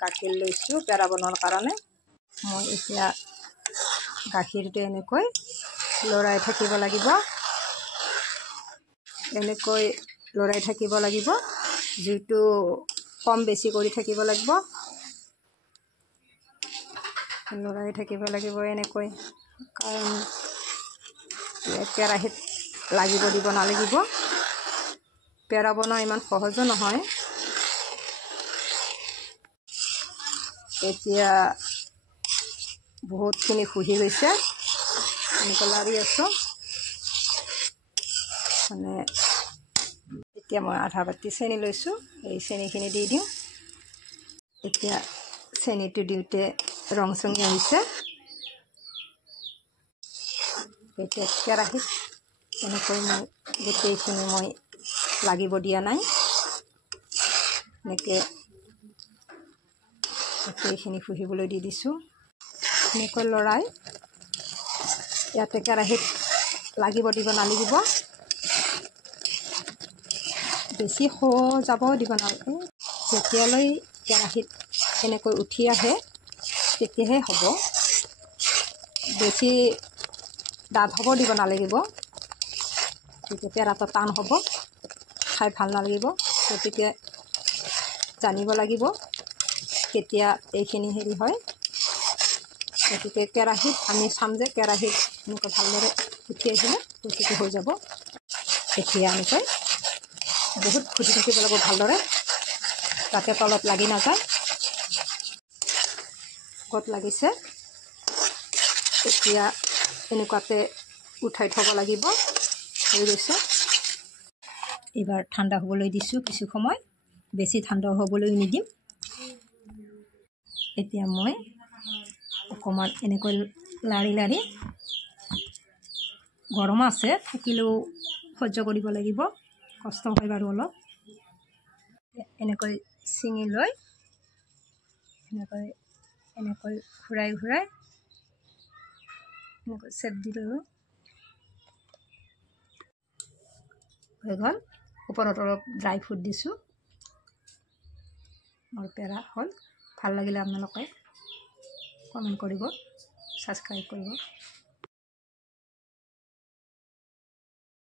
গাখীৰ লৈছোঁ পেৰা বনোৱাৰ কাৰণে। মই এতিয়া গাখীৰটো এনেকৈ লৰাই থাকিব লাগিব, এনেকৈ লৰাই থাকিব লাগিব। জুইটো কম বেছি কৰি থাকিব লাগিব, লৰাই থাকিব লাগিব এনেকৈ, কাৰণ কেৰাহীত লাগিব দিব নালাগিব। পেৰা বনোৱা ইমান সহজো নহয়। এতিয়া বহুতখিনি শুহি গৈছে, এনেকৈ লাৰি আছোঁ। মানে এতিয়া মই আধা বাতি চেনি লৈছোঁ, এই চেনিখিনি দি দিওঁ। এতিয়া চেনিটো দিওঁতে ৰং চঙি আহিছে। এতিয়া কেৰাহীত এনেকৈ মই গোটেইখিনি মই লাগিব দিয়া নাই, এনেকৈ গোটেইখিনি শুহিবলৈ দি দিছোঁ। এনেকৈ লৰাই ইয়াতে কেৰাহীত লাগিব দিব নালাগিব, বেছি যাব দিব নালাগে। যেতিয়ালৈ কেৰাহীত এনেকৈ উঠি আহে তেতিয়াহে হ'ব, বেছি ডাঠ হ'ব দিব নালাগিব, তেতিয়া পেৰাটো টান হ'ব, খাই ভাল নালাগিব। গতিকে জানিব লাগিব কেতিয়া এইখিনি হেৰি হয়। গতিকে কেৰাহীত আমি চাম যে কেৰাহীত এনেকৈ ভালদৰে উঠি আহিলে বস্তুটো হৈ যাব। এতিয়া এনেকৈ বহুত খুটি থাকিব লাগিব ভালদৰে, যাতে তলত লাগি নাযায়। ক'ত লাগিছে এতিয়া এনেকুৱাতে উঠাই থ'ব লাগিব। হৈ গৈছে। এইবাৰ ঠাণ্ডা হ'বলৈ দিছোঁ কিছু সময়, বেছি ঠাণ্ডা হ'বলৈ নিদিম। এতিয়া মই অকণমান এনেকৈ লাৰি লাৰি, গৰম আছে থাকিলেও সহ্য কৰিব লাগিব, কষ্ট হয় বাৰু অলপ। এনেকৈ ছিঙি লৈ এনেকৈ এনেকৈ ঘূৰাই ঘূৰাই এনেকৈ চেপ দি ল'লোঁ। হৈ গ'ল। ওপৰত অলপ ড্ৰাই ফ্ৰুট দিছোঁ। মোৰ পেৰা হ'ল। ভাল লাগিলে আপোনালোকে কমেণ্ট কৰিব, ছাবস্ক্ৰাইব কৰিব।